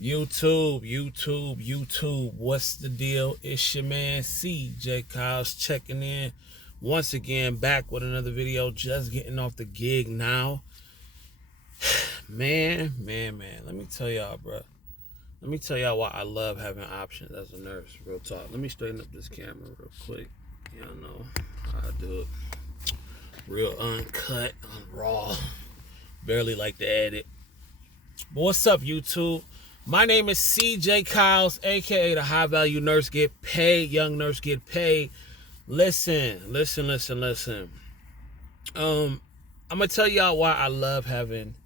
YouTube, what's the deal? It's your man CJ Kyles checking in once again, back with another video, just getting off the gig now. Man, let me tell y'all, bro. Let me tell y'all why I love having options as a nurse, real talk. Let me straighten up this camera real quick. Y'all know how I do it. Real uncut, raw. Barely like to edit. But what's up, YouTube? My name is CJ Kyles, aka the High Value Nurse Get Paid, Young Nurse Get Paid. Listen. I'm gonna tell y'all why I love having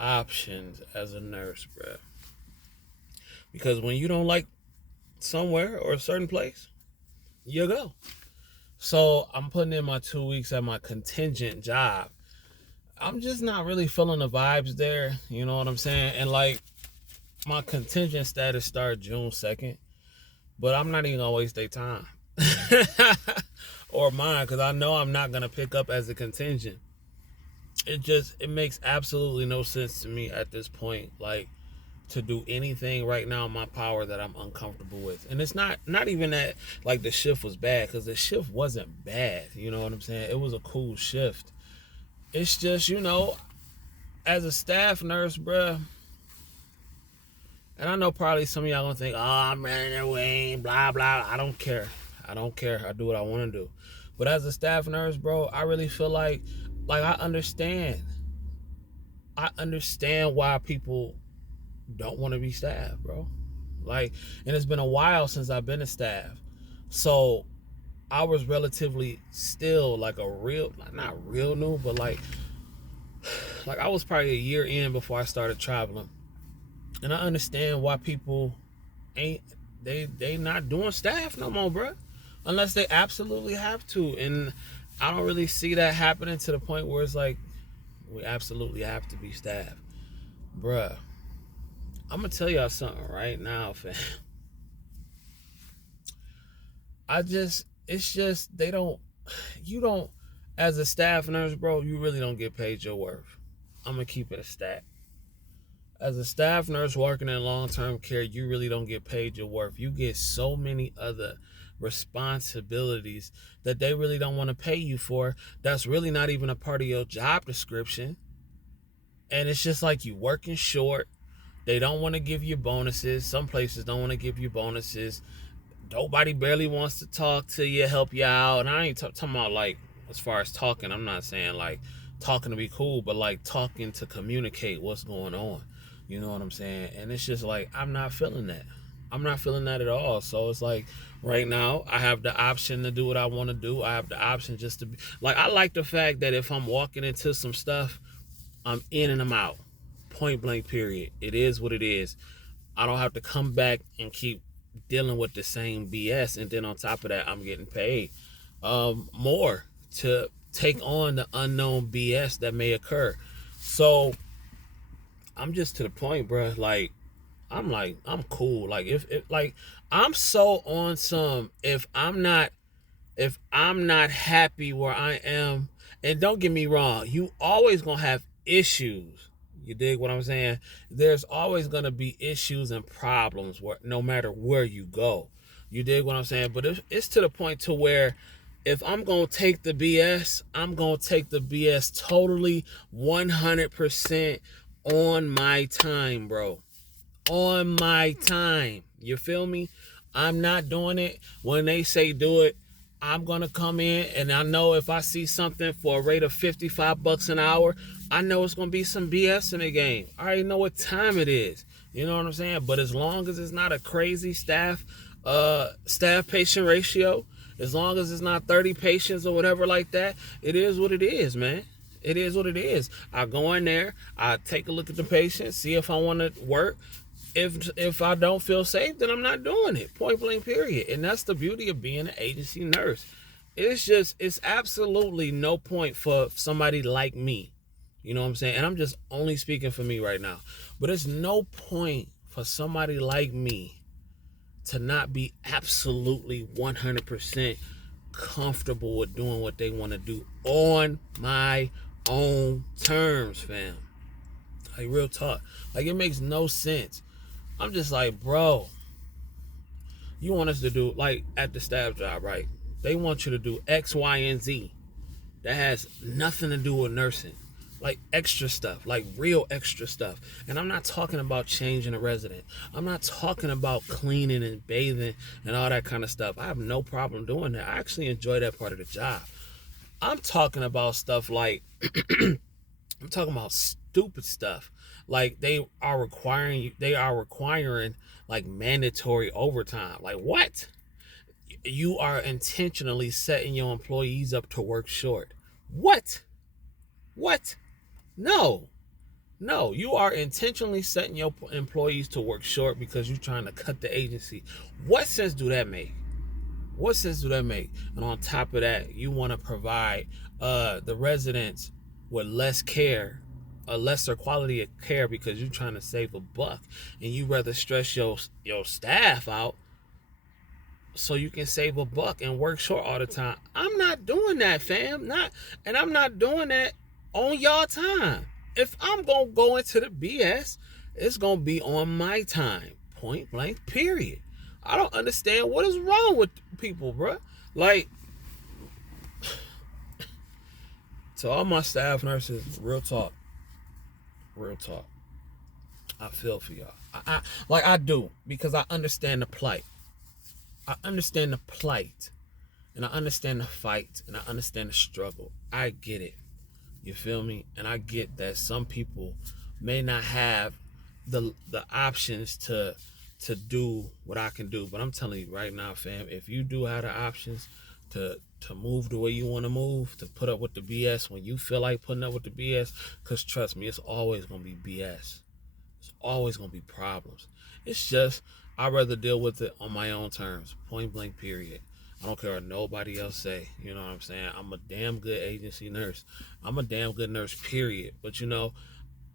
options as a nurse, bruh. Because when you don't like somewhere or a certain place, you go. So I'm putting in my 2 weeks at my contingent job. I'm just not really feeling the vibes there. You know what I'm saying? And like, my contingent status started June 2nd, but I'm not even gonna waste their time or mine, because I know I'm not gonna pick up as a contingent. It makes absolutely no sense to me at this point, like, to do anything right now in my power that I'm uncomfortable with. And it's not even that like the shift was bad, because the shift wasn't bad. You know what I'm saying? It was a cool shift. It's just, as a staff nurse, bruh, and I know probably some of y'all gonna think, oh, I'm running away, blah, blah. I don't care. I do what I want to do. But as a staff nurse, bro, I really feel like I understand. I understand why people don't want to be staff, bro. Like, and it's been a while since I've been a staff. So I was relatively still like not real new, but like I was probably a year in before I started traveling. And I understand why people they not doing staff no more, bro, unless they absolutely have to. And I don't really see that happening to the point where it's like we absolutely have to be staff, bruh. I'm gonna tell y'all something right now, fam. You don't, as a staff nurse, bro, you really don't get paid your worth. I'm gonna keep it a stat. As a staff nurse working in long-term care, you really don't get paid your worth. You get so many other responsibilities that they really don't want to pay you for. That's really not even a part of your job description. And it's just like you working short. They don't want to give you bonuses. Some places don't want to give you bonuses. Nobody barely wants to talk to you, help you out. And I ain't talking about like, as far as talking, I'm not saying like talking to be cool, but like talking to communicate what's going on. You know what I'm saying? And it's just like, I'm not feeling that. I'm not feeling that at all. So it's like, right now, I have the option to do what I want to do. I have the option just to be like, I like the fact that if I'm walking into some stuff, I'm in and I'm out. Point blank, period. It is what it is. I don't have to come back and keep dealing with the same BS. And then on top of that, I'm getting paid more to take on the unknown BS that may occur. So I'm just to the point, bro. Like, I'm cool. Like, if like, I'm so on some, if I'm not happy where I am, and don't get me wrong, you always gonna have issues. You dig what I'm saying? There's always gonna be issues and problems no matter where you go. You dig what I'm saying? But it's to the point to where if I'm gonna take the BS, I'm gonna take the BS totally 100% on my time, bro. On my time. You feel me? I'm not doing it when they say do it. I'm gonna come in, and I know if I see something for a rate of $55 an hour, I know it's gonna be some BS in the game. I already know what time it is. You know what I'm saying? But as long as it's not a crazy staff patient ratio, as long as it's not 30 patients or whatever like that, it is what it is, man. It is what it is. I go in there, I take a look at the patient, see if I want to work. If I don't feel safe, then I'm not doing it. Point blank, period. And that's the beauty of being an agency nurse. It's absolutely no point for somebody like me. You know what I'm saying? And I'm just only speaking for me right now. But it's no point for somebody like me to not be absolutely 100% comfortable with doing what they want to do on my own terms, fam. Like, real talk. Like, it makes no sense. I'm just like, bro, you want us to do, like at the staff job, right? They want you to do X, Y, and Z that has nothing to do with nursing. Like extra stuff, like real extra stuff. And I'm not talking about changing a resident. I'm not talking about cleaning and bathing and all that kind of stuff. I have no problem doing that. I actually enjoy that part of the job. I'm talking about stuff like I'm talking about stupid stuff. Like they are requiring like mandatory overtime. Like what? You are intentionally setting your employees up to work short. What? What? No. No, you are intentionally setting your employees to work short because you're trying to cut the agency. What sense do that make? What sense do that make? And on top of that, you want to provide the residents with less care, a lesser quality of care because you're trying to save a buck, and you rather stress your staff out so you can save a buck and work short all the time. I'm not doing that, fam. And I'm not doing that on y'all time. If I'm gonna go into the BS, it's gonna be on my time. Point blank, period. I don't understand what is wrong with people, bro. Like, to all my staff nurses, real talk. Real talk. I feel for y'all. I do, because I understand the plight. I understand the plight. And I understand the fight. And I understand the struggle. I get it. You feel me? And I get that some people may not have the options to do what I can do. But I'm telling you right now, fam, if you do have the options to move the way you want to move, to put up with the BS when you feel like putting up with the BS, because trust me, it's always going to be BS. It's always going to be problems. It's just, I'd rather deal with it on my own terms. Point blank, period. I don't care what nobody else say. You know what I'm saying? I'm a damn good agency nurse. I'm a damn good nurse, period. But,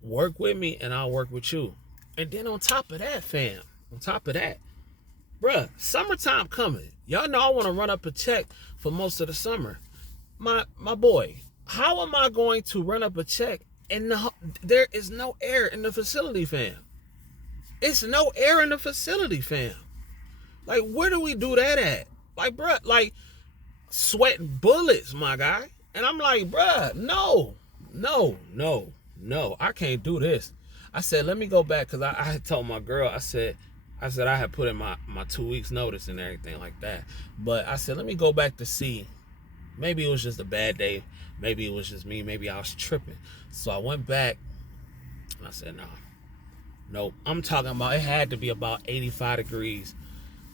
work with me and I'll work with you. And then on top of that, fam, on top of that, bruh, summertime coming. Y'all know I want to run up a check for most of the summer. My boy, how am I going to run up a check and there is no air in the facility, fam? It's no air in the facility, fam. Like, where do we do that at? Like, bruh, like, sweating bullets, my guy. And I'm like, bruh, no, I can't do this. I said, let me go back, because I had told my girl, I said I had put in my 2 weeks notice and everything like that. But I said, let me go back to see. Maybe it was just a bad day. Maybe it was just me. Maybe I was tripping. So I went back and I said, no. I'm talking about, it had to be about 85 degrees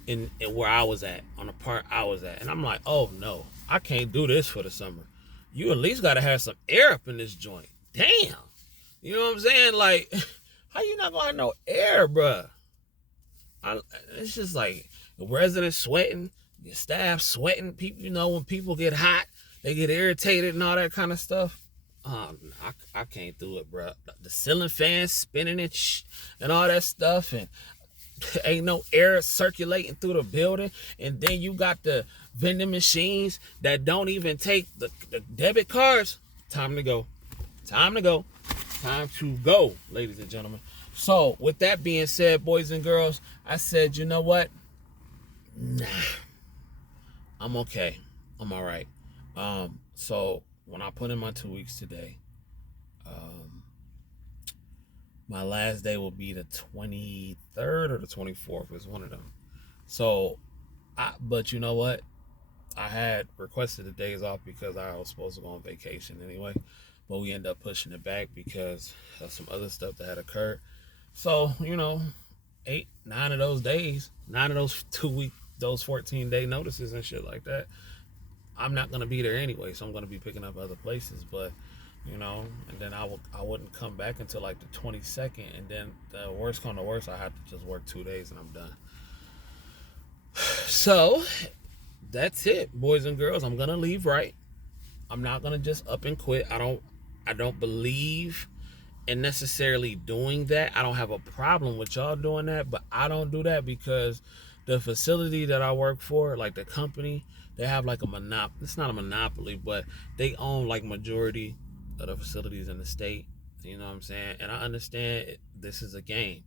in where I was at, on the part I was at. And I'm like, oh no, I can't do this for the summer. You at least gotta have some air up in this joint. Damn. You know what I'm saying? Like, how you not gonna have no air, bruh? It's just like the residents sweating, your staff sweating. People, when people get hot, they get irritated and all that kind of stuff. I can't do it, bro. The ceiling fans spinning and all that stuff, and ain't no air circulating through the building. And then you got the vending machines that don't even take the debit cards. Time to go, ladies and gentlemen. So with that being said, boys and girls, I said, you know what? Nah, I'm okay. I'm all right. So when I put in my 2 weeks today, my last day will be the 23rd or the 24th. It's one of them. So, but you know what? I had requested the days off because I was supposed to go on vacation anyway, but we ended up pushing it back because of some other stuff that had occurred. So, 8, 9 of those days, 9 of those 2 week, those 14-day notices and shit like that, I'm not gonna be there anyway. So I'm gonna be picking up other places, but and then I wouldn't come back until like the 22nd, and then the worst come to worst, I have to just work 2 days and I'm done. So that's it, boys and girls. I'm gonna leave right. I'm not gonna just up and quit. I don't believe in necessarily doing that. I don't have a problem with y'all doing that, but I don't do that because the facility that I work for, like the company, they have like a monopoly. It's not a monopoly, but they own like majority of the facilities in the state. You know what I'm saying? And I understand this is a game.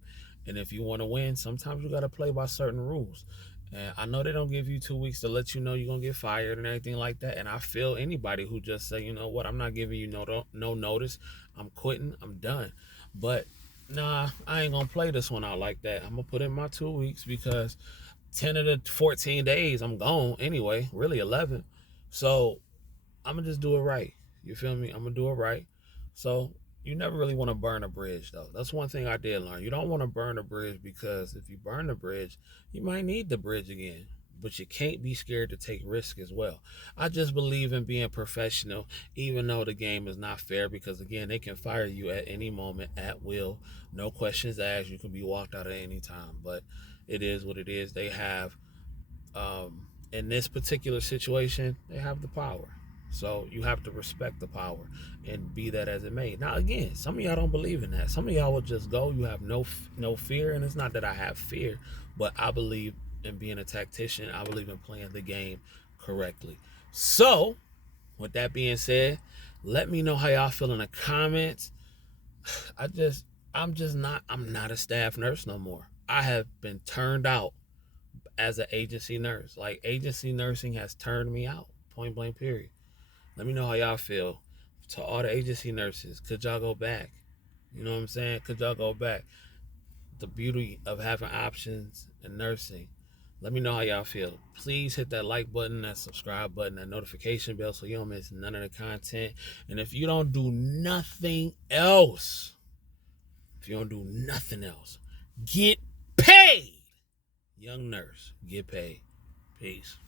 And if you want to win, sometimes you got to play by certain rules. And I know they don't give you 2 weeks to let you know you're going to get fired and everything like that. And I feel anybody who just say, you know what, I'm not giving you no notice. I'm quitting. I'm done. But nah, I ain't going to play this one out like that. I'm going to put in my 2 weeks because 10 of the 14 days I'm gone anyway, really 11. So I'm going to just do it right. You feel me? I'm going to do it right. So you never really want to burn a bridge, though. That's one thing I did learn. You don't want to burn a bridge because if you burn the bridge, you might need the bridge again. But you can't be scared to take risk as well. I just believe in being professional, even though the game is not fair, because again, they can fire you at any moment at will. No questions asked. You can be walked out at any time. But it is what it is. They have, in this particular situation, they have the power. So you have to respect the power and be that as it may. Now, again, some of y'all don't believe in that. Some of y'all will just go. You have no fear, and it's not that I have fear, but I believe in being a tactician. I believe in playing the game correctly. So, with that being said, let me know how y'all feel in the comments. I'm not a staff nurse no more. I have been turned out as an agency nurse. Like, agency nursing has turned me out. Point blank, period. Let me know how y'all feel. To all the agency nurses, could y'all go back? You know what I'm saying? Could y'all go back? The beauty of having options in nursing. Let me know how y'all feel. Please hit that like button, that subscribe button, that notification bell so you don't miss none of the content. And if you don't do nothing else, get paid. Young nurse, get paid. Peace.